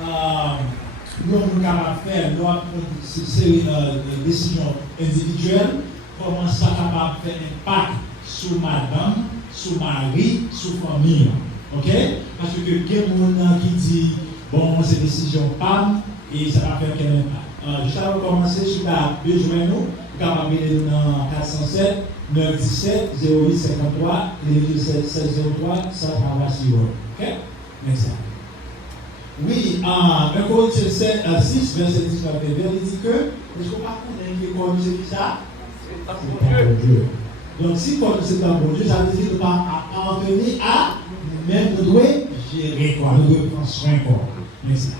nous sommes capables de faire une série de décisions individuelles, comment ça est capable de faire un impact sur madame, sur mari, sur famille. Ok? Parce que il y a des gens qui disent, bon, c'est décision PAM et ça va faire quel impact. Juste avant de commencer, sur la besoin nous, capable de dans 407 917 08 53 1603 136. Ok? Merci. Oui, 1 Corinthiens 6, verset 19, il dit que, est-ce qu'on pas connaître que Corinthiens c'est qui ça? C'est un bon Dieu. Donc, si c'est un bon Dieu, ça veut dire que nous ne pouvons pas appartenir à nous-mêmes, nous devons gérer quoi, nous devons prendre soin quoi. Merci.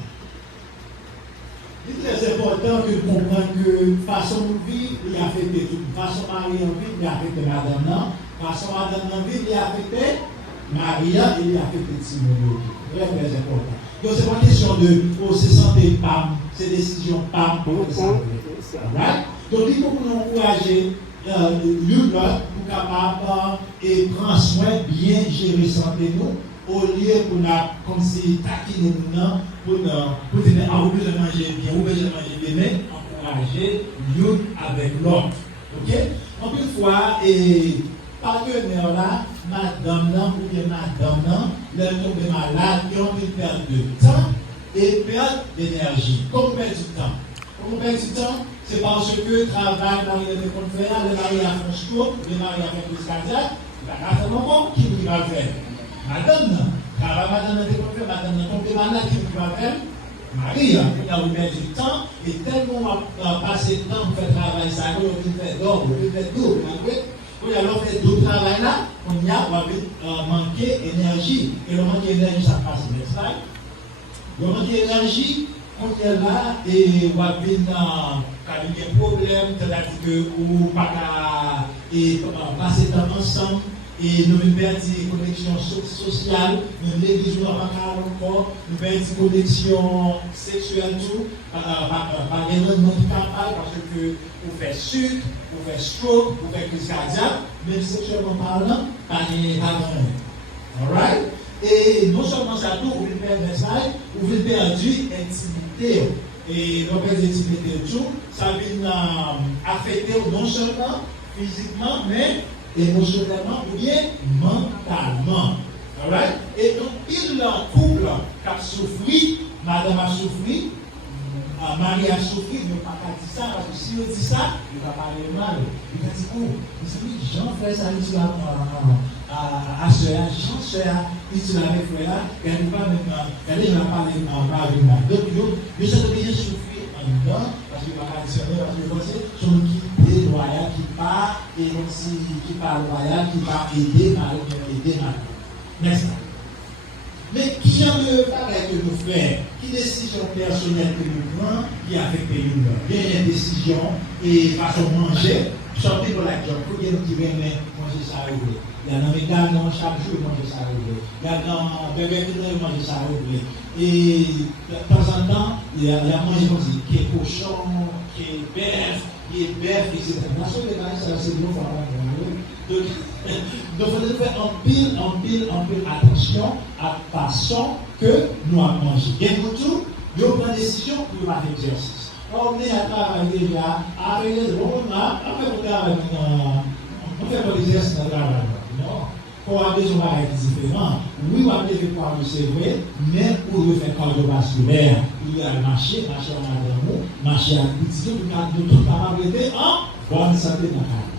Il est très important que nous comprenions que façon de vivre, il a affecté tout. Façon Marie en vie, il a affecté madame. Façon madame en vie, il a affecté Maria et il a affecté Simon. Très très important. Donc c'est pas question de se sentir PAM, c'est décision PAM pour ça. Right? Donc il faut nous encourager l'une l'autre pour capable et prendre soin, bien gérer santé nous, au lieu pour la comme si taquiner nous pour dire ah vous besoin manger bien, vous besoin manger bien, mais encourager l'une avec l'autre. Ok? Donc une fois et partenaire là, madame là ou bien madame là, leur tombe malade, ils ont une perte de temps et perte d'énergie. Comme on perd du temps. Comme on perd du temps, c'est parce que le travail, Marie a fait qu'on fait, le mari a fait un stroke, le mari a fait plus cardiaque, il va faire comment? Qui va le faire? Madame là, travail madame a fait qu'on fait, madame a tombé malade, qui va le faire? Marie, il a remis du temps et tellement on a passé le temps pour faire travail, ça on fait d'or, on fait double, on a fait d'autres travail là, on y a manqué d'énergie. Et le manque d'énergie, ça passe le slide. Le manque d'énergie, on est là et on a des problèmes, c'est-à-dire que on ne peut pas passer temps ensemble. Et nous perdons des connexions sociales, nous l'église encore, nous perdons des connexions sexuelles, tout, par énormément de campagne, parce que vous faites sucre, vous faites stroke, vous faites crise cardiaque, même sexuellement parlant, pas de alright? Et non seulement ça, tout, vous perdez message, vous perdez intimité. Et nous perdons intimité, tout, ça vient affecter non seulement physiquement, mais émotionnellement ou bien mentalement. Alright? Et donc, il a couple qui a souffert, madame a souffert, Marie a souffert, il ne pas dire ça, parce que si on dit ça, il va parler mal. Il va dire, oh, Jean fait ça ici à soeur, Jean soeur, ici avec frère, et elle ne va pas maintenant, elle va parler mal. Donc, je sais que j'ai souffert en dedans, parce que je ne vais pas dire, parce que son qui loyal qui part et aussi qui part loyal qui va aider Marie. N'est-ce pas? Mais qui genre de travail que nous faisons, qui décision personnelle que nous prenons, qui affecte nous? Il y a une décision et façon de manger, sortez pour la job, il faut que nous disions manger ça roulé. Il y a dans les gars, chaque jour manger ça roulé. Il y a dans Burger King manger ça roulé. Et de temps en temps, il y a manger comme ça, qui est cochon, qui est bœuf, etc. La seule détail, c'est nous donc, il faut faire en pile attention à la façon que nous avons mangé. Et pour tout, nous prenons une décision pour faire l'exercice. On est à travailler déjà, après on fait pas l'exercice dans le travail. Non. Pour avoir des horaires différents, oui, on va lever pour nous, c'est vrai, mais pour nous faire cardiovasculaire, il y a marcher en avant, marcher à petit, nous tout capables d'être en bonne santé dans le cadre.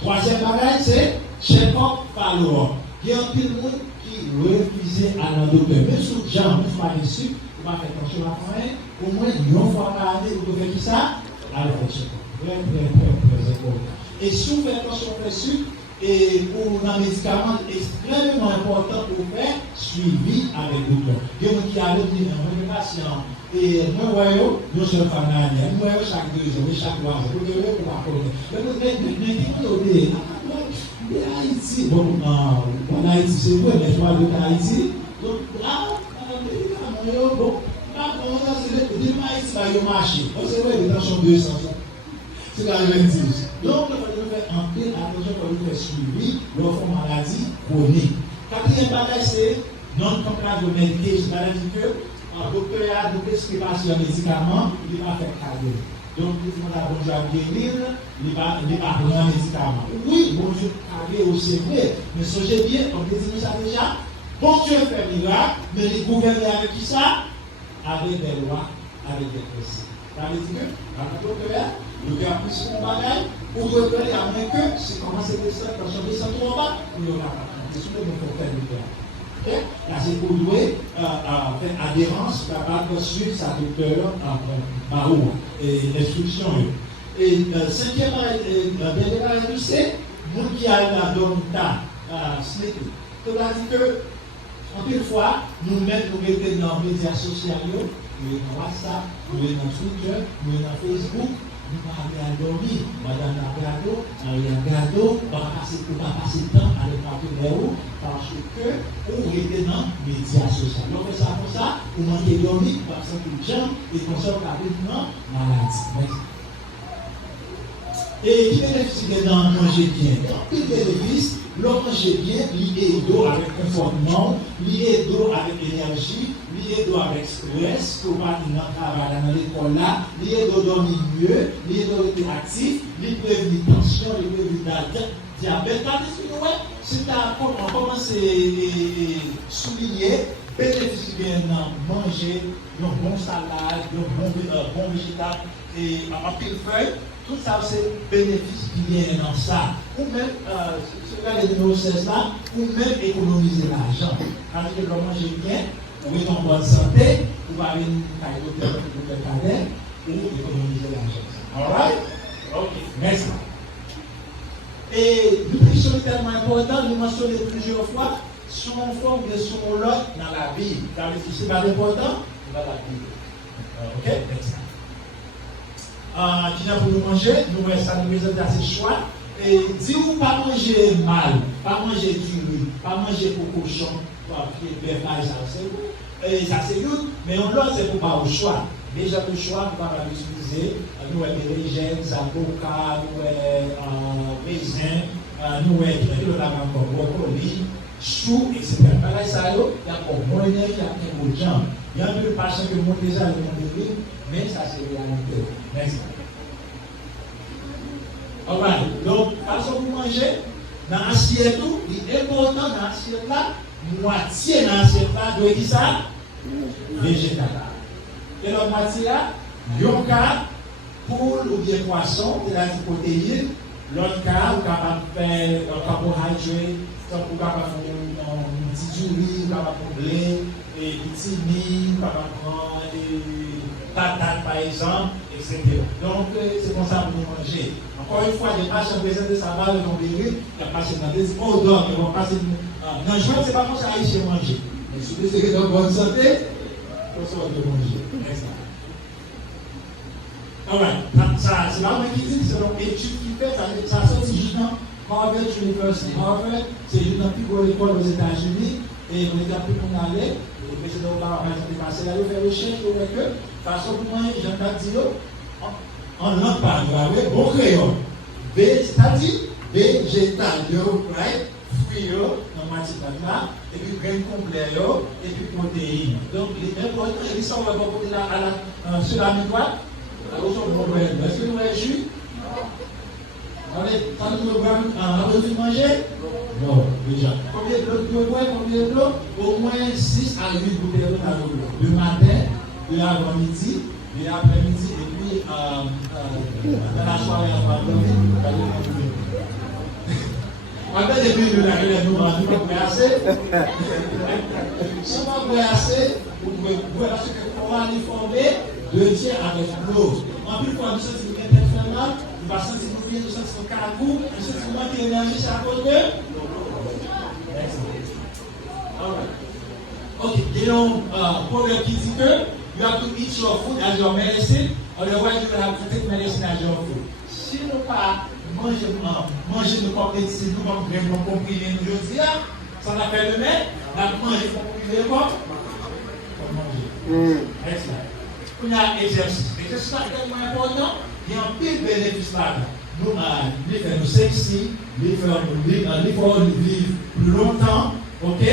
Troisième bagage, c'est check-up follow-up. Il y a un peu de monde qui refuse à un docteur. Même si les gens ne sont pas reçus, vous va faire attention à la fin, au moins une fois par année, vous devez faire ça, alors faire check-up. Très important. Et si vous faites attention au sucre, et pour un médicament extrêmement important pour faire suivi avec le docteur. Il y a des gens qui allaient dire un patient, et moi, nous sommes fanatiques, nous voyons chaque 2 jours, chaque 3 jours, pour la colonne. Mais Haïti, bon, en Haïti, c'est vrai, mais je vois le Haïti, donc, bon, c'est le marché. C'est vrai, les gens sont 200. C'est la même chose. Donc, il faut faire un peu attention pour nous faire suivi leur maladie chronique. Quatrième bagage, c'est non-compliance de medication. C'est-à-dire que un docteur a de prescription de médicaments, il va faire cadeau. Donc, il va bon Dieu à guérir, il va prendre un médicament. Oui, bon Dieu a aussi vrai, mais songez bien, comme je dis ça déjà, bon Dieu fait miracle, mais il gouverne avec qui ça? Avec des lois, avec des principes. Ça veut dire que, dans le docteur, le gars plus son bagage, pour docteur, il y a moins que, c'est comment c'est que ça, quand on descend trop bas, il y aura pas. C'est sûr que nous faut faire le gars. Là, c'est pour louer faire adhérence, capable de suivre sa docteur Mahou et l'instruction. Et cinquième, bien déclaré, c'est nous qui allons dans le tas, c'est-à-dire que, en une fois, nous-mêmes, nous mettons dans les médias sociaux, nous mettons dans WhatsApp, nous mettons dans Twitter, nous mettons dans Facebook, nous parlons à dormir, madame la gâteau, on va passer le temps à le partenaire parce que on est dans les médias sociaux. Donc, ça comme ça, on manque de dormir, parce que les gens, ils consomment rapidement maladie. Et qui bénéficie de manger bien? Qui bénéficie? L'on mange bien, lié d'eau avec confortement, lié d'eau avec énergie, lié d'eau avec stress, pour pas qu'il travaille dans l'école là, lié d'eau dormir mieux, lié d'eau être actif, lié prévenir tension, lié prévenir diabète. C'est on commence à souligner, bénéficie bien manger, un bon salade, un bon végétal et un pile feuille. Tout ça, c'est bénéfice qui vient dans ça. Ou même, si vous regardez le numéro 16 là, ou même économiser l'argent. Quand vous mangez bien, vous êtes en bonne santé, vous avez une taille d'hôtel pour le cadet, ou économiser l'argent. Alright? Ok, merci. Et nutrition est tellement important, nous mentionnons plusieurs fois, son forme de son lot dans la Bible. Car si c'est pas important, dans la Bible. Ok? Merci. Qui n'a pour nous manger, nous ça nous présente à ces choix. Et dis-vous pas manger mal, pas manger du riz, pas manger pour cochon, ça c'est good, mais on l'a c'est pour pas au choix. Déjà le choix, nous va l'utiliser, nous avons des régènes, avocats, nous avons raisins, nous avons brocoli, choux, etc. Par là, ça il y a pour mon énergie, il y a pour les gens. Il y a un peu de patients que moi déjà le monde mais ça c'est réalité. Merci. Alright, donc, façon de manger, dans l'assiette, il est important dans l'assiette là, moitié dans l'assiette là, doit dire ça, végétal. Et la moitié là, yoga, poule ou bien poisson, c'est-à-dire protéines, l'autre cas, vous capable de faire un carbohydrate, vous capable de faire un petit riz, capable de blé, et petit mie, capable de prendre patates par exemple, etc. Donc, c'est comme ça pour nous manger. Encore une fois, des patients besoin de savoir le nom des riz, il y a patients dans des odeurs, ils vont passer. Non, je vois que ce n'est pas comme ça ici manger. Mais si vous êtes en bonne santé, il faut savoir de manger. Alright, ça, c'est pas moi qui dis, c'est une étude qui fait, ça sort juste dans Harvard University. Harvard, c'est une des plus grosses écoles aux États-Unis, et on était plus qu'on allait. Le président Obama est passé là, il fait recherche avec eux. Façon pour moi, j'entends dire, en langue parlée, bon créole. C'est-à-dire, végétal, right? Fruits, dans la matière là, et puis graines complets, et puis protéines. Donc, les mêmes protéines, ils sont sur la droite. Alors, est-ce que nous avons jus? Quand nous avons manger? Non, déjà. Combien de l'eau? Au moins 6 à 8 bouteilles d'eau. Le matin, de l'avant-midi, de l'après-midi, et puis dans la soirée avant de dormir, après, depuis que la relève nous va nous assez. Si on va assez, vous pouvez parce qu'on va aller former 2 tiers avec l'eau. En plus, quand nous sentons bien infernal, nous va sentir bien, nous sentons caracou, nous sentons manquer d'énergie, c'est à cause de okay, donc, pour le qui dit que you have to eat your food as your medicine, otherwise you will have to take medicine as your food. Si nous pas manger de compétition, nous vamos graines de comprimé aujourd'hui, ça n'a pas le même, on a mangé comprimé comme manger. Excellent. On a exercice. L'exercice est tellement important, il y a un pile bénéfice là. Nous faire nous sexy, nous faire nous vivre plus longtemps, ok?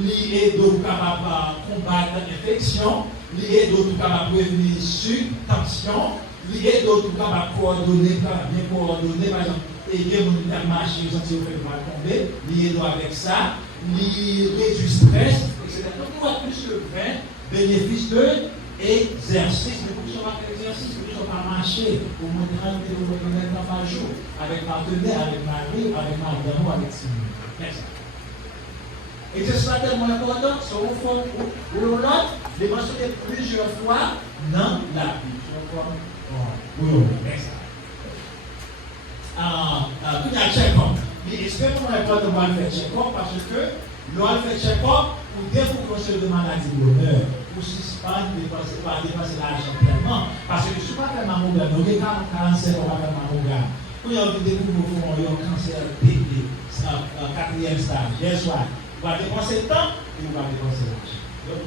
Nous capable de combattre l'infection, lié d'autres capables de prévenir tension, lié d'autres capables de coordonner, bien coordonner, par exemple, et bien mon marché, vous sentez que vous va tomber, lié avec ça, lié réduit stress, etc. Donc on voit plus que 20 bénéfices de exercice, mais pour que ça va faire exercice, pour que ça va marcher, au moins 30 km par jour, avec partenaire, avec Marie, avec Madame ou avec Simon. Merci. Et c'est ça tellement important, c'est au fond, ou l'autre, les mentionner plusieurs fois dans la Bible. Merci. Il y a check-up. Mais extrêmement important de faire check-up parce que l'on fait check-up pour découvrir de maladies bonheur, pour suspendre, pas dépasser l'argent pleinement. Parce que si on va faire mammogramme, on a 47 on va faire mammogramme. Quand il y a un découvrir un cancer bébé, 4e stage, guess what? On va dépenser le temps et on va dépenser l'argent. Donc,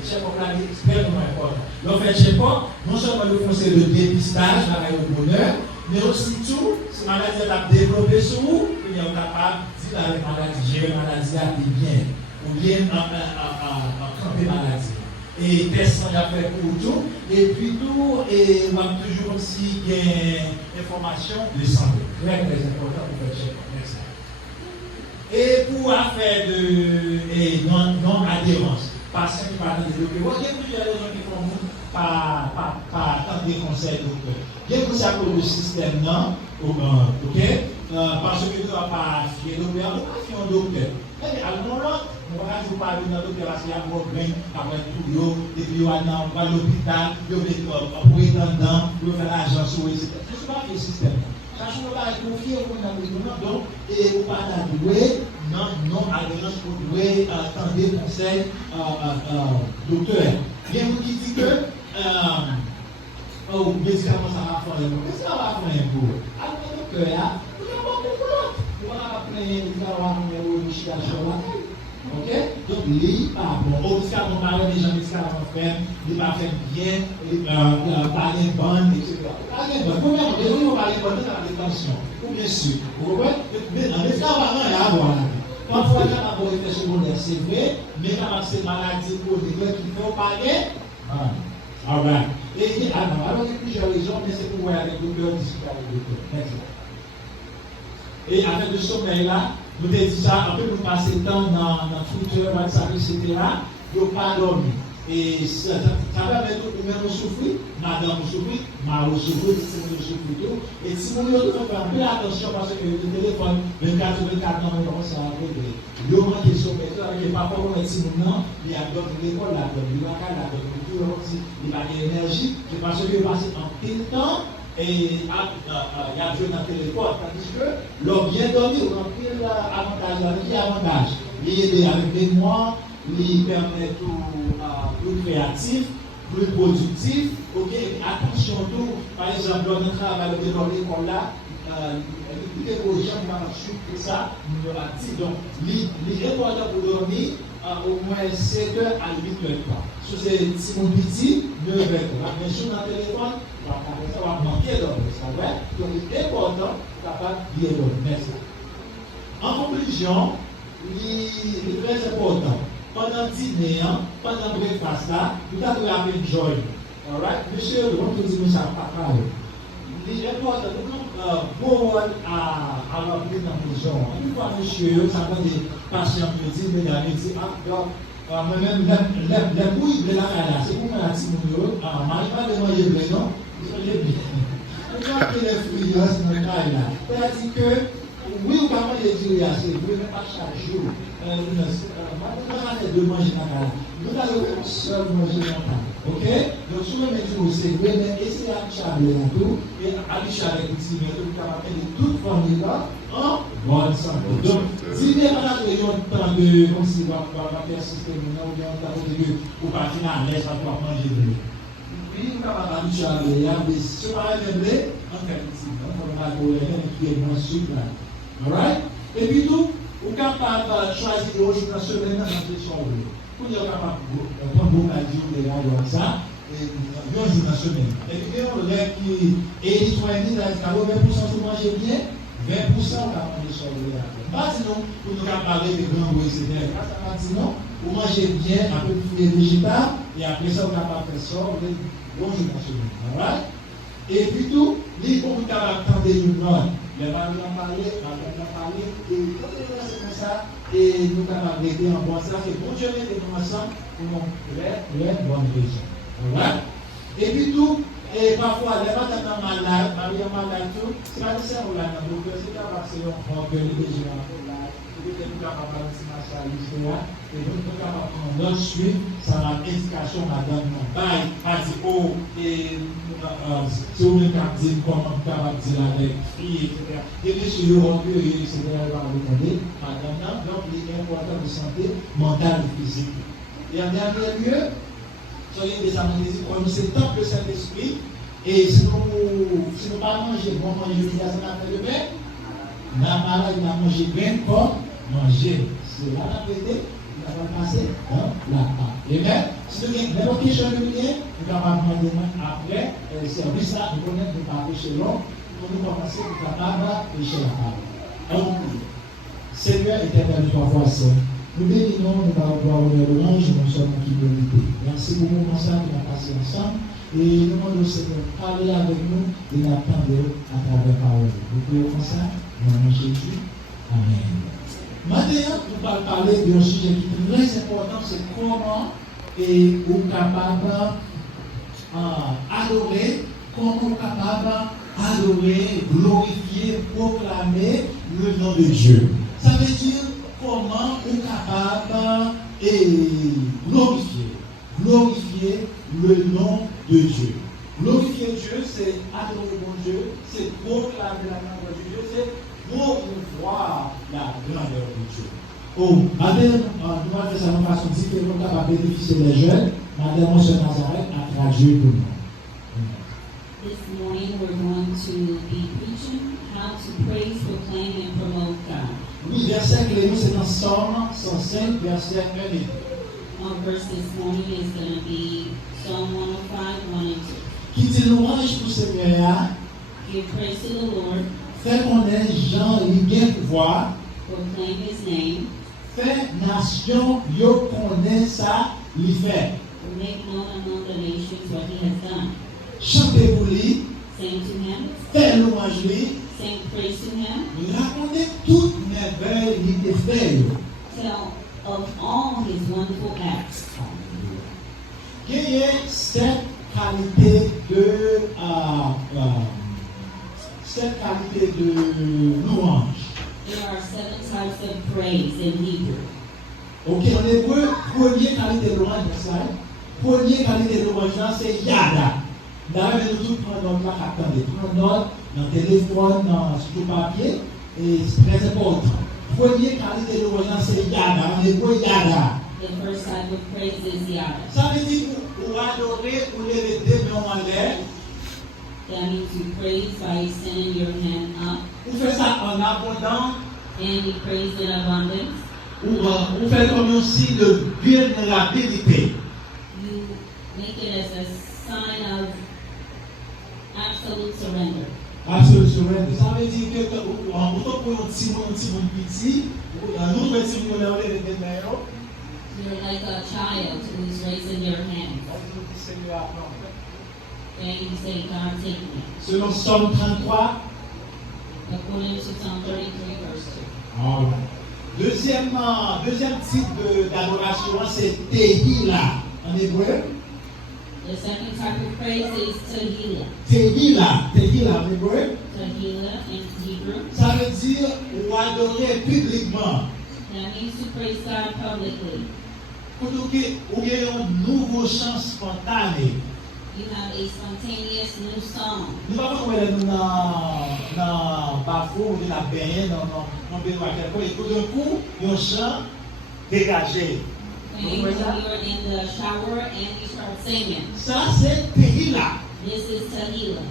check-up là est extrêmement important. Donc, faire check-up, non seulement le conseil de dépistage, la au bonheur, mais aussi tout, si la maladie a développé sur vous, il est capable de dire avec la maladie, gérer la maladie à bien, ou bien camper la maladie. Et test on a fait pour tout, et puis tout, et on a toujours aussi des informations de santé. Très très important pour faire check-up. Merci. Et pour affaire de non-adhérence, patient qui va développer, il y a plusieurs raisons qui font pas tant des conseils docteur. Il y a que ça pour le système, non? Ok? Parce que nous n'avons pas fier docteur, nous pas fier un docteur. Mais à mon lot, on va vous parler d'un docteur parce qu'il y a un problème avec tout, et puis on va à l'hôpital, on va pour être dedans, on va faire l'argent sur eux, etc. Je ne suis pas le système. Ça, je ne peux pas confier au gouvernement, donc, et on va douer, non, adhérence pour douer, tant des conseils, docteur. Il y a un qui dit que, médicaments, ça va faire un peu. Qu'est-ce que ça va faire un peu? Alors, le docteur, là, vous n'avez pas beaucoup d'autres. Vous n'avez pas pris les médicaments, ok? Donc, les pas bon. Au médicament, on parle des gens médicaments faire, les pas faire bien, parler bonne, etc. Parler bonne. Premièrement, les gens vont parler bonne, ça va des tensions. Ou bien sûr. Vous comprenez? Mais dans les cas, il y a à voir. Parfois, il y a un effet secondaire, c'est vrai, mais quand c'est maladie pour les gens qui font parler, all right. Et il y a plusieurs raisons, mais c'est pour voir avec le docteur, discuter avec le docteur. Et avec le sommeil là, nous avons dit ça, un peu nous passer le temps dans Twitter, WhatsApp, etc. Nous n'avons pas dormi. Et ça permet de nous souffrir, madame nous souffrir, Maro souffrir, si nous souffrir tout. Et si nous devons faire un peu attention parce que le téléphone, 24 ans, on commence à régler. Le moment qui est sommeil, il n'y a pas pour le petit moment, il y a d'autres l'école, il y a d'autres locales, il y a d'autres cultures, il y a de l'énergie. C'est parce qu'il est passé en pile temps. Et il y a joué dans le téléphone, tandis que l'homme bien dormi, on a pris l'avantage. Il est avec mémoire, il permet tout plus créatif, plus productif. Ok, attention tout, par exemple, dans notre travail dans l'école là, les gens qui vont suivre ça, nous l'avons dit. Donc, il est important pour dormir au moins 7 heures à 8 heures. Si c'est mon petit, 9 heures. Bien sûr, dans le téléphone, ça va manquer d'ordre, c'est vrai? Donc, il est important capable de bien dormir. Merci. En conclusion, il est très important. Pendant le dîner, pendant le breakfast, tout à l'heure, avec joy. All right? Monsieur, on peut dire ça pas parler. Il est important de bon rôle à l'appeler dans la maison. Une fois, monsieur, ça va des patients qui me disent, mesdames, ils disent, moi-même, les bouilles de la caille, c'est pour la petite moulure. Je pas de manger blé, non? J'ai bien. Quand les fruits, c'est dans la caille là. C'est-à-dire que, oui, on va manger du riz, c'est vrai, mais pas chaque jour. Maintenant, de manger dans la caille. Nous allons seul manger dans la caille. Ok? Donc, sur le métro, c'est vrai, mais essayez d'habituer à tout, et habituer avec le petit métro, qui va de toute famille là, en bonne santé. Donc, si vous avez un temps de, comme si vous avez un système, ou bien un temps de, ou pas finir à l'aise, pour manger de l'eau. Puis, vous avez habitué à l'eau, mais si vous avez un blé, en qualité, on va avoir qui est moins sucre là. Alright? Et puis tout, vous êtes capable de choisir le jour de la semaine dans la session. Vous êtes capable de prendre beaucoup de jours de comme ça, et un jour de la semaine. Et puis, on lève qui est soigné, 20% vous mangez bien, 20% on va manger sur le lait. Pas sinon, pour nous parler de grands goûts, etc. Ça va dire non. vous mangez bien, un peu de végétal, et après ça, vous êtes capable de faire ça, vous êtes bonjour, monsieur. Et puis tout, les beaucoup de capables de une note. Les maris ont parlé, et quand c'est comme ça, et nous capables d'aider en bon sens, et bon Dieu est ensemble pour nous les bonnes raisons. Et puis tout, et parfois, les gens sont malades, Marie est malade, tout, c'est pas nécessaire pour la donc c'est capable de faire un peu de végétal. Nous sommes capables de faire et nous sommes capables de prendre notre suite, ça va éducation, madame, bye, pas dit, oh, et si vous me dites comment vous capable de dire avec fille, etc. Et bien sûr, on peut, etc., va vous demander, madame, donc il est important de santé mentale et physique. Et en dernier lieu, soyez des amis, comme c'est tant que Saint-Esprit, et si nous pas manger, bon manger, il y a ça fait de paix, la malade, il a mangé bien comme manger. C'est là la vérité, il va passer dans la part. Amen. Si vous avez des questions de lien, vous allez demander après le service là, nous connaissons de parler chez l'homme, pour nous commencer à capable de pécher la parole. Seigneur éternel, trois fois saint, nous bénissons, nous allons voir honneur louange, nous sommes en fidélité. Merci pour le moment ça qu'on a passé ensemble. Et nous demandons au Seigneur, parler avec nous et l'attendre à travers la parole. Vous pouvez comme ça, dans le nom de Jésus. Amen. Maintenant, nous allons parler d'un sujet qui est très important, c'est comment vous êtes capable d'adorer, comment vous êtes capable d'adorer, glorifier, proclamer le nom de Dieu. Ça veut dire comment vous êtes capable de glorifier le nom de Dieu. Glorifier Dieu, c'est adorer mon Dieu, c'est proclamer la grandeur de Dieu, c'est promouvoir la grandeur de Dieu. Oh, madame, nous allons faire ça de façon différente pour bénéficier des jeunes. Madame Monsieur Nazareth a traduit pour nous. This morning we're going to be preaching how to praise, proclaim, and promote God. Oui, verset clé, c'est dans Psalm 105, verset 1 et 2. Our verse this morning is going to be Psalm 105, 1 and 2. Qui dit louange pour Seigneur, Give praise to the Lord, fait connaître Jean, il vient pouvoir, proclaim His name, fait nation, yo connaît ça, il fait. make known among the nations what He has done. Chantez pour lui, Sing to Him, fait louange lui, sing praise to Him, racontez toutes merveilles qu'il a fait. tell of all His wonderful acts. Gagnez cette qualité de louange. There are 7 types of praise in Hebrew. Ok, en hébreu, première qualité de louange, c'est ça. Première qualité de louange, c'est yada. D'ailleurs, nous tous prenons notre là, attendez, prenons note dans le téléphone, sur le papier, et c'est très important. Première qualité de louange, c'est yada. En hébreu, yada. The first type of praise is Yada. Ça veut dire pour adorer, pour lever des mains en l'air. That means you praise by extending your hand up, Vous faites ça en abondance, and you praise in abundance. ou vous faites comme un signe de vulnérabilité. You make it as a sign of absolute surrender. Absolument. Ça veut dire que autant pour un petit monde petit, nous petit monde là les mains. You're like a child who's raising your hand. And you say, God, take me. Selon Psalm 33. According to Psalm 33, verse 2. Deuxième type d'adoration, c'est Tehila en hébreu. The second type of praise is Tehillah. Tehila en hébreu. Tehillah in Hebrew. Ça veut dire ou adorer publiquement. That means to praise God publicly. Pour que vous ayez un nouveau chant spontané. You have a spontaneous new song. Nous ne pouvons pas aller dans Bafou, dans la baigné, dans quelque chose. Et tout d'un coup, il y a un chant dégagé. And you're in the shower and you start singing. Ça, c'est Tehila. This is Tehillah.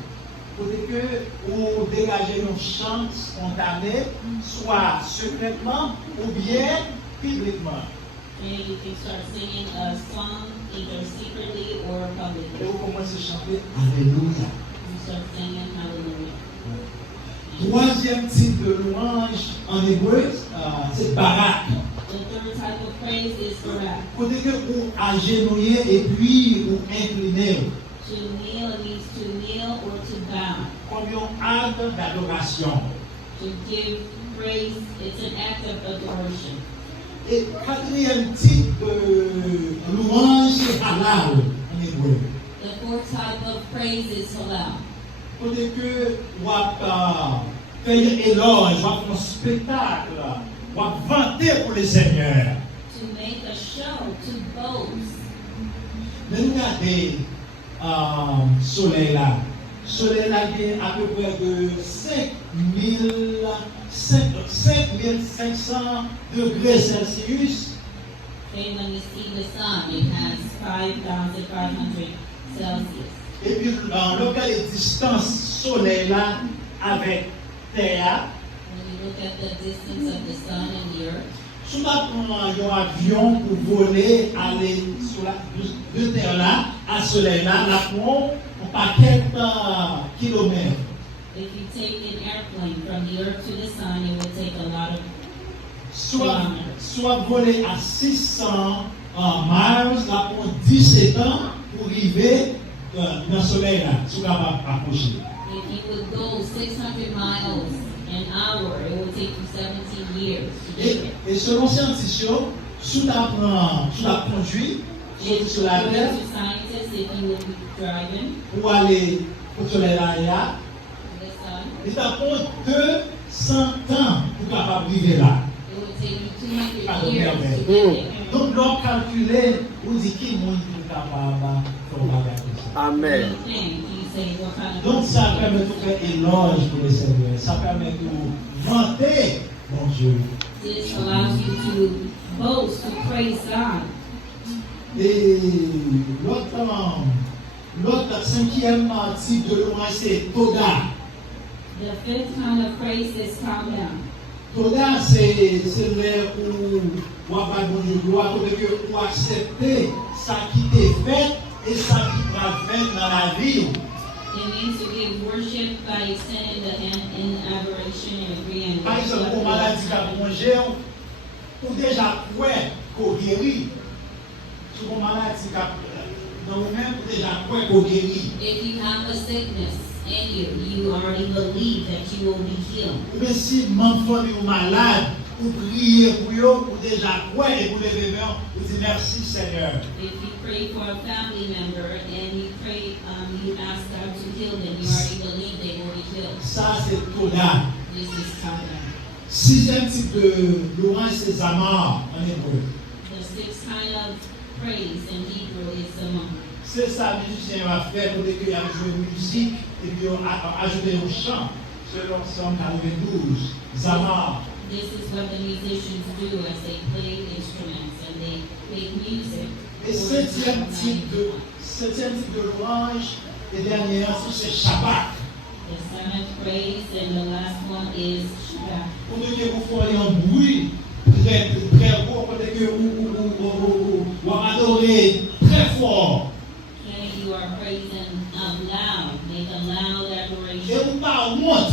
Pour que vous dégagez un chant spontané, soit secrètement ou bien publiquement. And you can start singing a song either secretly or Et publicly. vous commencez à chanter Alléluia. You start singing Hallelujah. Troisième type de louange en hébreu, c'est Barak. The third type of praise is correct. Côté que ou agenouiller et puis ou incliner. To kneel means to kneel or to bow. Comme un acte d'adoration. To give praise, it's an act of adoration. Et quatrième type de louange, c'est halal en hébreu. The fourth type of praise is halal. Côté que ou faire éloge, ou faire un spectacle, ou vanter pour le Seigneur. To make a show, to boast. Mais regardez soleil là. Soleil là, il y a à peu près de 5500 degrés Celsius. Okay, when you see the sun, it has 5,500 Celsius. Et puis, quelle distance soleil là avec terre. When you look at the distance of the sun and the earth, Si on prend un avion pour voler, aller sur de terre là, à soleil là, la prend un paquet de kilomètres. if you take an airplane from the earth to the sun, it would take a lot of kilometers. Soit voler à 600 miles, là prend 17 ans pour arriver dans le soleil là, si on va approcher. If you would go 600 miles an hour, it would take you 17 years to get there. Et selon scientifiques, sous la conduite, sur la According terre, to scientists, if you would be driving pour aller au soleil là, to the sun, il prend 200 ans pour capable arriver là. it would take you 200 Pardon, years to merveille. get there. Donc, l'on calcule, on dit qui monde est capable de faire bagage comme ça. Amen. What do you think? You say, what kind of Donc, ça person permet de faire éloge pour le Seigneur. Ça permet de vanter mon Dieu. This allows you to boast, to praise God. Et l'autre cinquième type de louange, c'est Toda. The fifth kind of praise is countdown. Toda, c'est là où on va bon Dieu gloire, où accepter ça qui t'est fait et ça qui va faire dans la vie. It means to give worship by extending the hand in adoration and agreeing Par with exemple, pour maladie qui a mangé, ou déjà quoi qu'on guérit. Sur une maladie qui a dans vous-même, ou déjà quoi qu'on guérit. If you have a sickness in you, you already believe that you will be healed. Ou bien si mon famille est malade, ou prier pour eux, ou déjà quoi et vous levez main, ou dites merci Seigneur. If you pray for a family member and you pray, you ask God to heal them, you already believe they will be healed. Ça, c'est Toda. This is countdown. Sixième type de louange, c'est Zamar en hébreu. The sixth kind of praise in Hebrew is Zamar. C'est ça, le musicien va faire pour qu'il y a joué musique et puis on a ajouté au chant, selon Psaume 92. Zamar. This is what the musicians do as they play instruments and they make music. Et for septième Psalm type 91. de louange, et dernier, c'est Shabbat. The seventh praise and the last one is Shabbat. Pour que vous fassiez un bruit très gros, pour que vous adorez très fort. Okay, you are praising loud. Make a loud Et adoration. vous pas honte.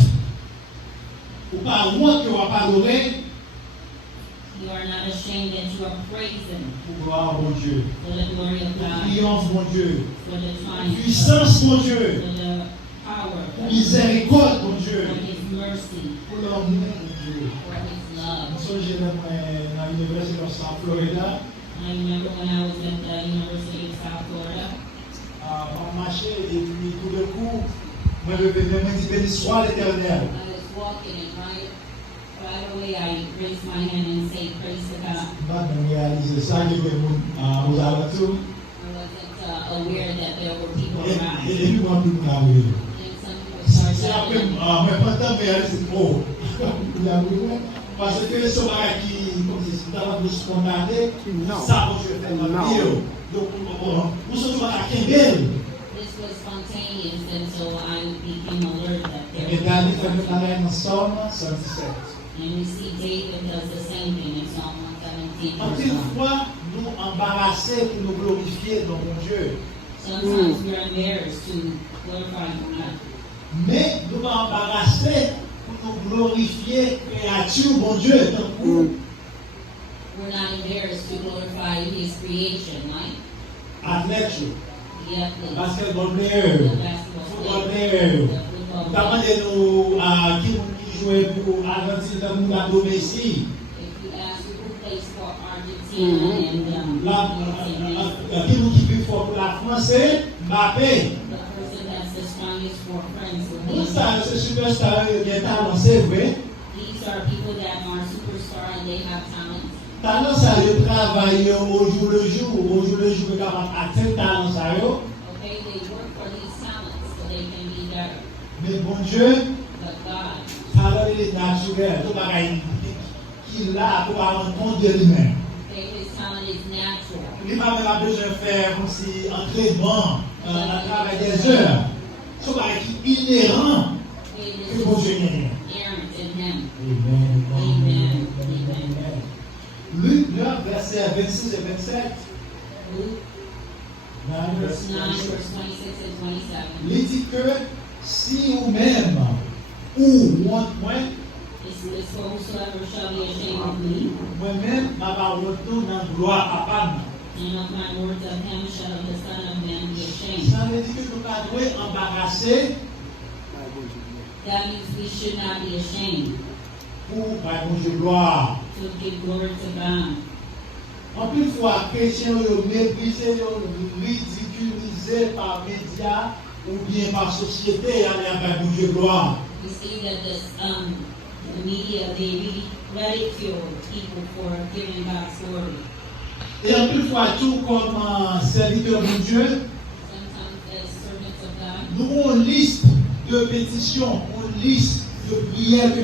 Vous pas honte que vous adorez You are not ashamed that you are praising pour gloire mon Dieu. for the glory of Pour God, triomphe mon Dieu. for the Pour triumph, puissance mon for Dieu. the power, Pour miséricorde mon Dieu. for His mercy, Pour l'amour mon Dieu. for His love. Je suis dans l'université de South Florida. I remember when I was at the University of South Florida. On marchait et puis tout d'un coup, moi je dis béni soit l'Éternel. I was walking and right away I raised my hand and say praise to God. Pas de réaliser ça, il y a aux alentours. I wasn't aware that there were people around. Et puis moi tout le monde a oublié. And some people started C'est après, shouting. moi pendant mais c'est trop. Parce que ce bagage qui, comme si c'était un peu spontané, ça va je faire ma vie. Donc, vous savez pas à quel bel. This was spontaneous, and so I became alert that there Et were David people fait around. dans Psalm 117. And we see David does the same thing in Psalm 117. En verse une 1. fois, nous embarrassés pour nous glorifier dans mon Dieu. Sometimes we're embarrassed to glorify God. Mais nous pas embarrassés pour nous glorifier créature, mon Dieu. Donc, we're not embarrassed to glorify His creation, right? Athlète, Yep, the basketball player, basketball football player, player. the football T'as player. demandé nous qui jouait pour Argentine dans le monde Messi. If you ask who plays for Argentina and Qui plus fort pour la France, c'est Mbappé. the person that's the strongest for friends with Tout him. ça, c'est superstar qui est talent, c'est vrai. These are people that are superstar and they have talent. Talent, ça, le travail au jour le jour, capable d'atteindre talent, ça, yo. Okay, they work for these talents so they can be better. Mais bon Dieu, But God, talent, il est naturel. Tout bagaille qu'il a pour avoir compte de lui-même. okay, his talent is natural. Il n'a pas besoin de faire comme si entraînement, un travail des heures. C'est pas inhérent It que is bon Dieu n'est. inherent in him. Amen. Amen. Amen. Luc 9, versets 26 et 27. Luke 9, verse 26 and 27. Il dit que si vous-même ou moi-même, It's for whosoever shall be ashamed of me, moi-même, ma parole dans la gloire à Pâme. and of my words of him shall the Son of Man be ashamed. Ça veut dire que nous ne pouvons pas embarrasser That means we should not be ashamed pour mon Dieu gloire. to give glory to God. En plus, fois, chrétiens sont méprisés, ridiculisés par les médias ou bien par la société, avec mon Dieu gloire. We see that the media, they really ridicule people for giving God's glory. Et en plus, fois, tout comme serviteur de Dieu, Sometimes as servants of God, nous avons une liste de pétitions, une liste de prières que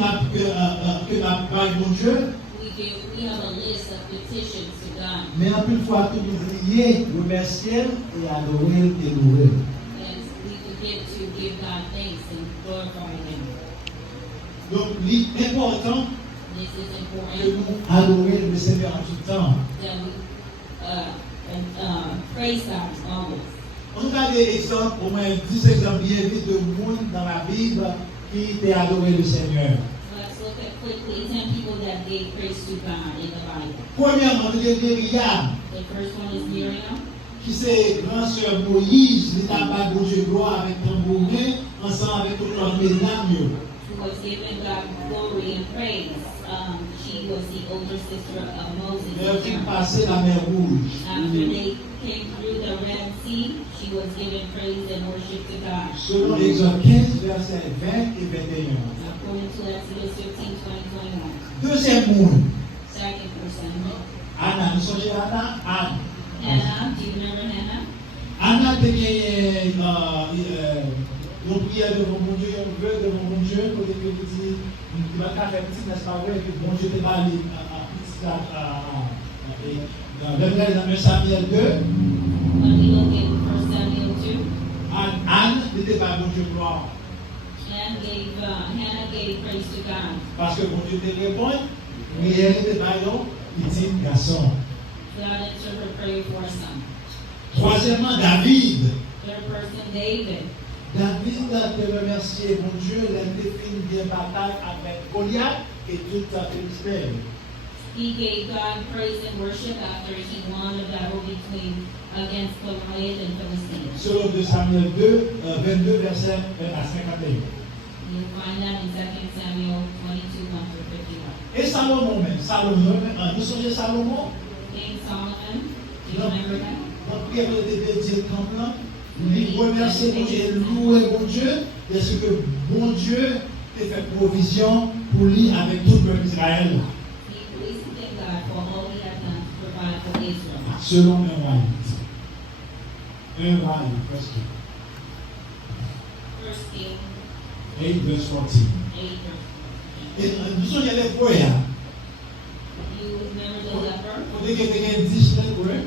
nous mon Dieu. we have a list of petitions to God. Mais en plus, fois, tout nous prier, remercier et adorer et louer. And we forget to give God thanks and glorify Him. Donc, l'important, This is que important nous adorer le Seigneur en tout temps. that we praise God always. On a des exemples, au moins 10 exemples bien vite de monde dans la Bible qui étaient adoré le Seigneur. Let's look at quickly 10 people that gave praise to God in the Bible. Premièrement, nous avons Myriam, The first one is Miriam. qui c'est grand-sœur Moïse, il a pas de Dieu gloire avec tambourin, ensemble avec toutes les mesdames. Who was given God glory and praise. She was the older sister of Moses. Leur and fit Aaron. passer la mer Rouge. After they came through the Red Sea, she was given praise and worship to God. Selon Exode 15, versets 20 et 21. According to Exodus 15, 20, 21. Deuxième monde, Second person. Anna, nous sommes chez Anna, Anne. Hannah, do you remember Hannah? Anna tenait une prière devant mon Dieu, un vœu devant mon Dieu, pour que tu dis, tu vas faire petit, n'est-ce pas vrai, que mon Dieu te va aller dans 1 Samuel 2, When we look in 1 Samuel 2, Anne n'était pas mon Dieu gloire. Hannah gave praise to God. Parce que mon Dieu te répond, mais elle était pas là, petit garçon. God answered her prayer for a son. Troisièmement, David. Third person, David. David a te remercié, mon Dieu, il a défini bien bataille avec Goliath et toute sa Philistine. He gave God praise and worship after he won the battle against Goliath and Philistines. Selon 2 Samuel 2, 22, verset 1 à 51. You'll find that in 2 Samuel 22, 1 through 51. Et Salomon même, nous sommes Salomon, King Solomon, do you remember that? notre prière de dédier le temple, lui remercier mon Dieu, louer mon Dieu, parce que mon Dieu a fait provision pour lui avec tout le peuple d'Israël. He pleased in God for all he had done to provide for Israel. Selon un roi. Un roi, presque. First King 8, verse 14. 8, verse Et nous sommes les prières. You remember the leper, Vous avez quelqu'un 10 lettres, where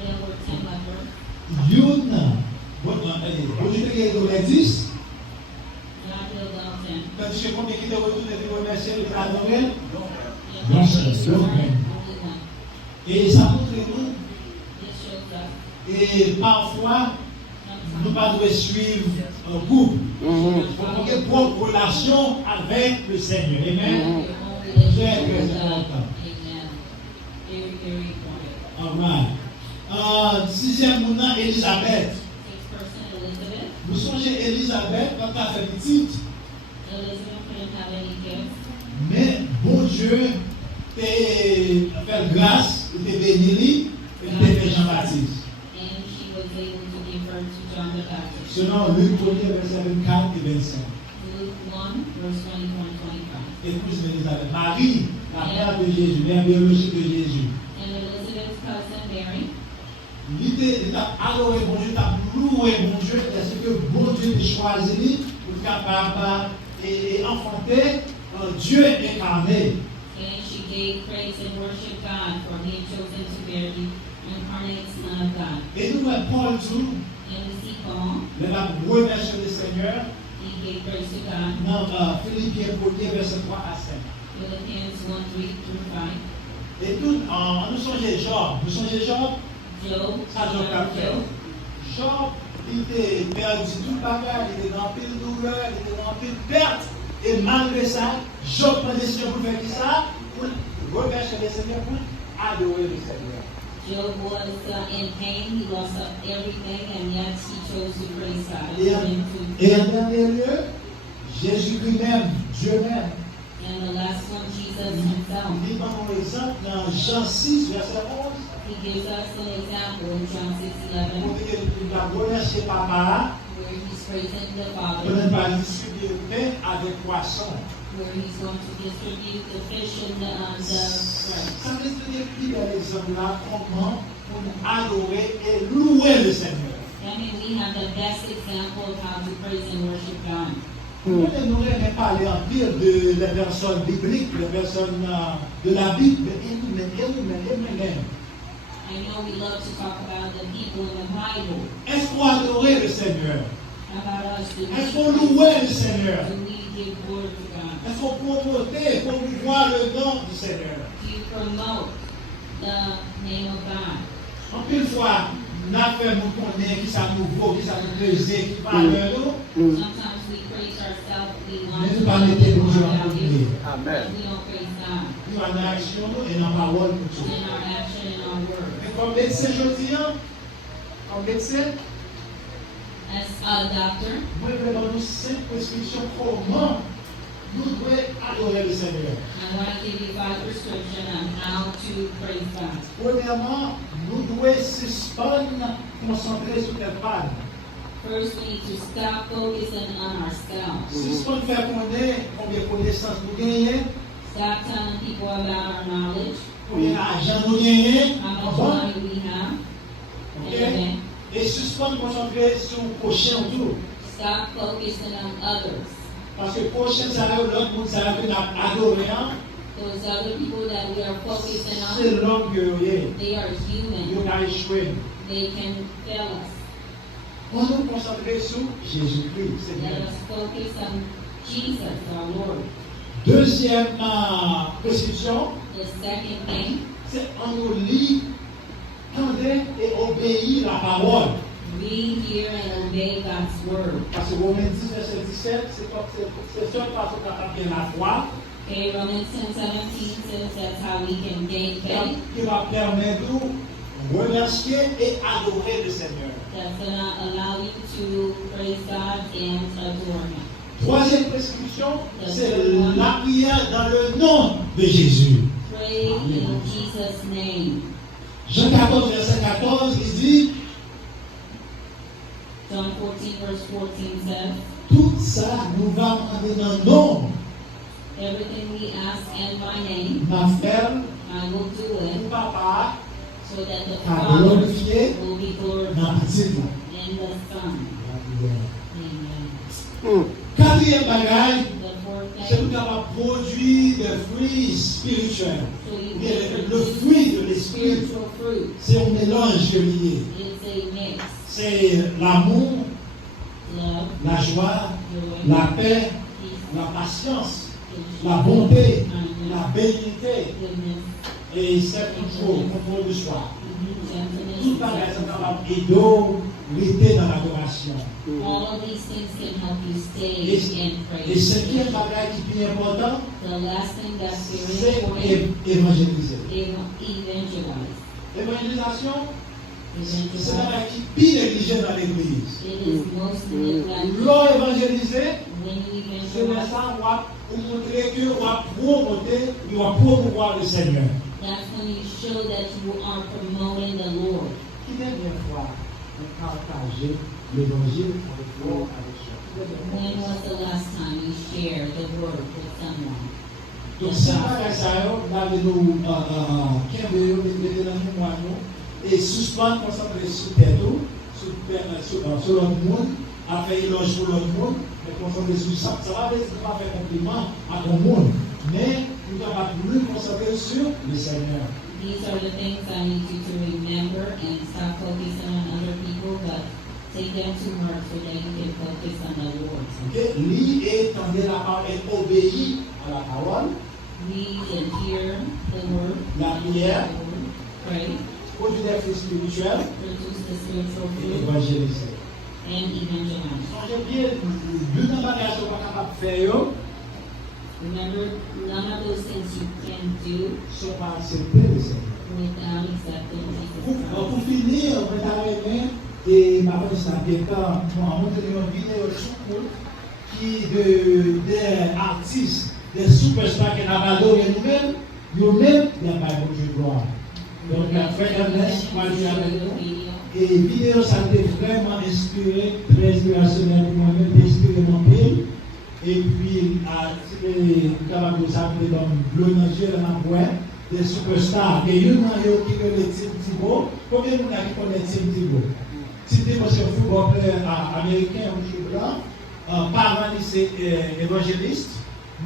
there were 10 lepers. Youn, vous dites qu'il y a 10, God healed all 10. tandis que combien qui te retournent et te remercier de t'adorer? Yeah, Non, only c'est one, bon. only one. Et ça montre nous, It shows us. et parfois, nous ne pouvons pas suivre un groupe. Il faut qu'on ait une propre relation avec le Seigneur. Amen. Your own relationship Très, with très God. important. Amen. very important. Alright. Sixième mouna, Elisabeth. Sixth person, Elizabeth. Vous songez Elisabeth quand elle fait petite, Elizabeth couldn't have any gifts, mais bon Dieu t'a fait grâce, il t'a béni, et il t'a fait Jean-Baptiste. and she was able to give birth to John the Baptist. Selon Luc 1er, verset 24 et 25. Luke 1, verse 24 and 25. Épouse d'Élisabeth. Marie, la mère de Jésus, mère biologique de Jésus. And Elizabeth's cousin Mary, Il t'a adoré bon Dieu, t'a loué bon Dieu, parce que bon Dieu t'a choisi pour capable et enfanter un Dieu incarné. and she gave praise and worship God for being chosen to bear the incarnate Son of God. Et nous, Paul tout, And we see Paul, le va remercier le Seigneur he gave praise to God. dans Philippiens 1er, verset 3 à 5. Philippians 1, 3 through 5. Et tout, nous songez Job. Vous songez Job? Job, Ça, Job a fait. Job, il était perdu tout le bagage, il était dans pile douleur, il était dans pile perte. Et malgré ça, Job prend décision pour faire ça, pour remercier le Seigneur, pour adorer le Seigneur. Job was in pain, he lost up everything, and yet he chose to praise God. Et en dernier lieu, Jésus-Christ même, Dieu même. And the last one, Jesus himself. Il dit par exemple dans Jean 6, verset 11, He gives us an example in John 6:11, pour dire qu'il va remercier Papa, where he's praising the pour Father, ne pas distribuer le pain avec poisson. where he's going to distribute the fish and the bread. Ça veut dire qu'il y a l'exemple là, comment pour nous adorer et louer le Seigneur. I mean, we have the best example of how to praise and worship God. Nous n'aimerions parler en pire de les personnes bibliques, les personnes de la Bible, et nous-mêmes. I know we love to talk about the people in the Bible. Est-ce qu'on adorait le Seigneur? How about us? Est-ce qu'on louait le Seigneur? Do we give glory to God? Est-ce qu'on promotait, promouvoir le nom du Seigneur? Do you promote the name of God? En pile fois, nous avons fait nous connaître qui ça nous vaut, qui ça nous plaisait, qui parle de nous. Sometimes we praise ourselves, we want Mais to nous parlons de Dieu en value, premier. but we don't praise God Nous en action et en parole pour tout. in our action and our word. Mais comme médecin, je dis, comme médecin, As a doctor, moi, je vais donner une simple prescription comment nous devons adorer le Seigneur. I want to give you 5 prescriptions on how to praise God. Premièrement, nous devons suspendre, concentrer sur notre panne. First, we need to stop focusing on ourselves. Suspendre, faire connaître combien de connaissances nous gagnons, Stop telling people about our knowledge, combien d'argent nous gagnons. how much money we have. Ok? Amen. Et suspendre, concentrer sur le prochain autour. Stop focusing on others. Parce que le prochain, ça va l'autre monde, ça va que nous adorons. Those other people that we are focusing C'est on, l'homme que vous voyez. they are human. Nous avons échoué. They can fail us. On nous concentrer sur Jésus-Christ, Let Seigneur. us focus on Jesus, our Lord. Deuxième prescription, The second thing, c'est on nous lit, tendez et obéir la parole. read, hear, and obey God's word. Parce que Romains 10, verset 17, c'est seul parce qu'on a bien la foi Okay, Romans 10:17 says that's how we can gain faith. qui va permettre de remercier et adorer le Seigneur. That's going to allow you to praise God and adore Him. Troisième prescription, c'est la prière dans le nom de Jésus. Pray in Jesus' name. Jean 14, verset 14, il dit, John 14, verse 14 says, tout ça nous va demander dans le nom. everything we ask in my name, Ma frère, I will do it, mon papa, so that the a Father glorifié will be dans glorified la petite. in the Son. Amen. Quatrième bagaille, The fourth c'est thing, nous avons produit des fruits spirituels. so you Bien, can le fruit de l'esprit, spiritual fruit. c'est un mélange de liés. It's a mix. C'est l'amour, Love, la joie, joy, la paix, peace, la patience, patience, la bonté, kindness, la bénignité goodness, et self-control, contrôle de soi. Tout gentleness, par exemple, l'autorité dans l'adoration. all all of these things can help you stay in Et praise. cinquième bagage qui est important, The last thing that's very c'est important évangéliser. is evangelize. L'évangélisation, c'est Evangelize. un bagage qui est plus négligé dans l'église. It is most neglected. L'on évangélisé, When you c'est evangelize, ça, on va montrer que on va promouvoir, on va promouvoir le Seigneur. that's when you show that you are promoting the Lord. Qui dernière fois on partageait l'évangile avec vous, avec soi? When was the last time you shared the word with someone? Donc, si on va ça, on va nous mettre dans le mémoire et suspendre, concentrer sur tout, sur l'autre monde, à faire éloge pour l'autre monde, mais concentrer sur ça. Ça va pas faire compliment à ton monde, mais nous avons plus concentrer sur le Seigneur. These are the things I need you to remember and stop focusing on other people, but take them to heart so that you can focus on the Lord. Ok? Lis et tendez la parole et obéis à la parole, Read and hear the word, la prière, pray, produire des fruits spirituels produce the spiritual et fruit, évangéliser. and evangelize. Songez bien, deux dans bagage qu'on va capable de faire, Remember, none of those things you can do sont pas acceptés le Seigneur. without accepting Jesus Christ. Pour finir, on va t'arrêter et ma femme Saint-Pierre, on va montrer une vidéo sous qui des artistes, des superstars qui ont adoré nous-mêmes, il n'y a pas de gloire. Donc, la frère Ernest, moi, je suis avec nous. Et vidéo, ça a été vraiment inspiré, très inspirationnel pour moi-même, inspiré mon pays. Et puis, capable de s'appeler comme Bleu Niger dans la boîte, des superstars. Et il y en a qui connaissent Tim Thibault. Combien de gens qui connaissent Tim Thibault? Tim Thibault, c'est un football player américain, un jeu blanc. Parent, c'est évangéliste.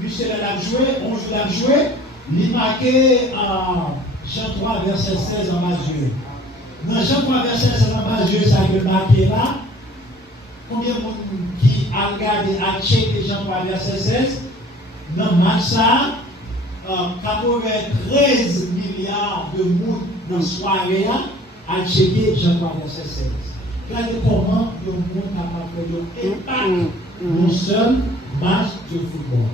Michel a joué, on joue l'a joué. Il marqué Jean 3, verset 16 en Matthieu. Dans Jean 3, verset 16 en Matthieu, ça a été marqué là. Combien de monde qui a regardé, a checké Jean 3, verset 16? Dans le match, 93 milliards de monde dans la soirée a checké Jean 3, verset 16. Regardez comment le monde a fait un impact dans seul match de football.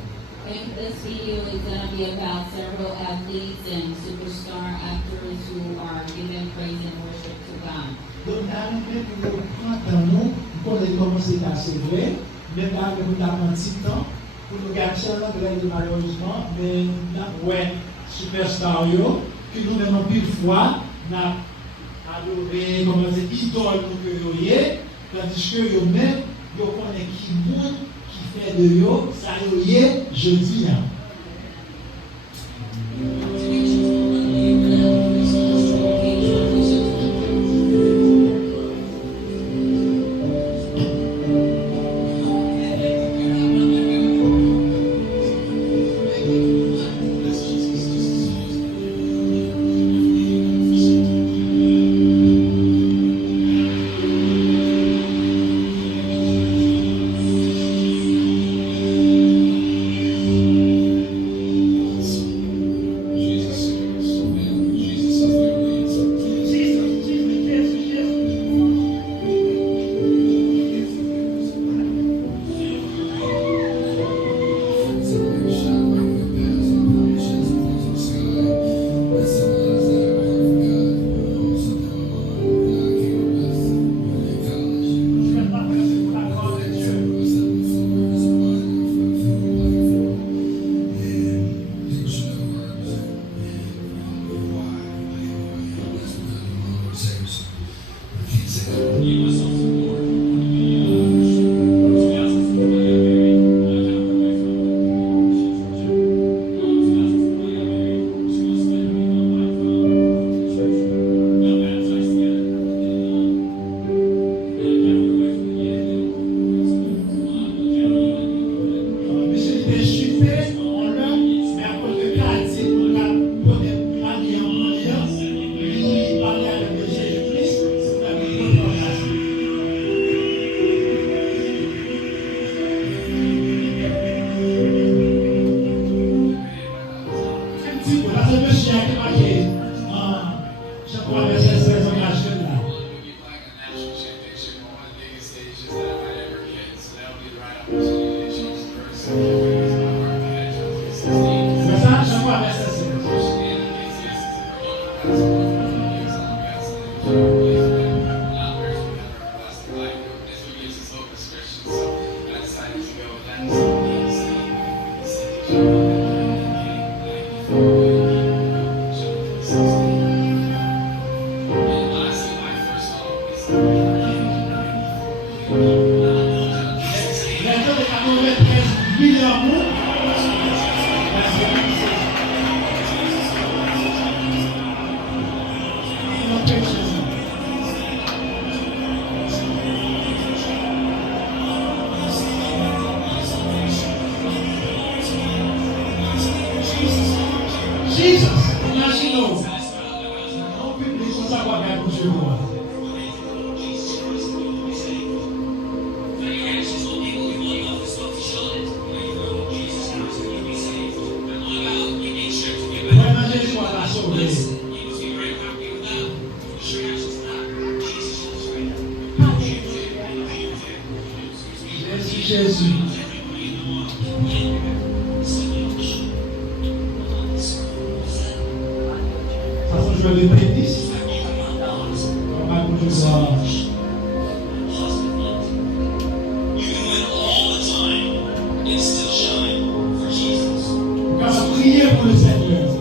And this video is going to be about several athletes and superstar actors who are giving praise and worship to God. Donc, dans le même pour nous, nous connaissons comment c'est assez vrai, mais dans le un petit temps, pour nous garder ça, malheureusement, mais nous avons superstar qui nous même plus de fois, nous avons adoré, comment c'est, idole que nous avons, tandis que nous-mêmes, nous connaissons qui monde qui fait de eux, ça y est, je dis. Maintenant, les 93 millions de monde. Jesus, imaginou. Não permite nos aguardar com Jeová. Vai na gente falar sobre ele. Jesus. Faça um joelho de preguiça. Vai com Jeová. Ela cria por esse Senhor.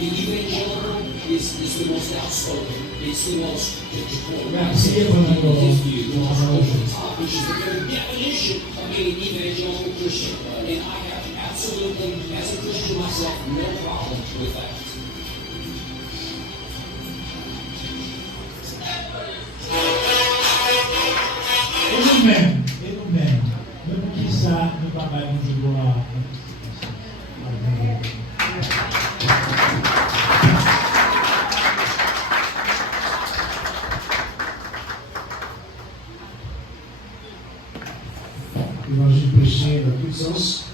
The evangelical is the most outspoken. It's the most Sì, è quello che which is the very definition of being an evangelical Christian. And I have absolutely, as a Christian myself no problem with that. Et nous-mêmes, nous qui ça, nous pas mal nous jouons Évangile prêché dans toute sens.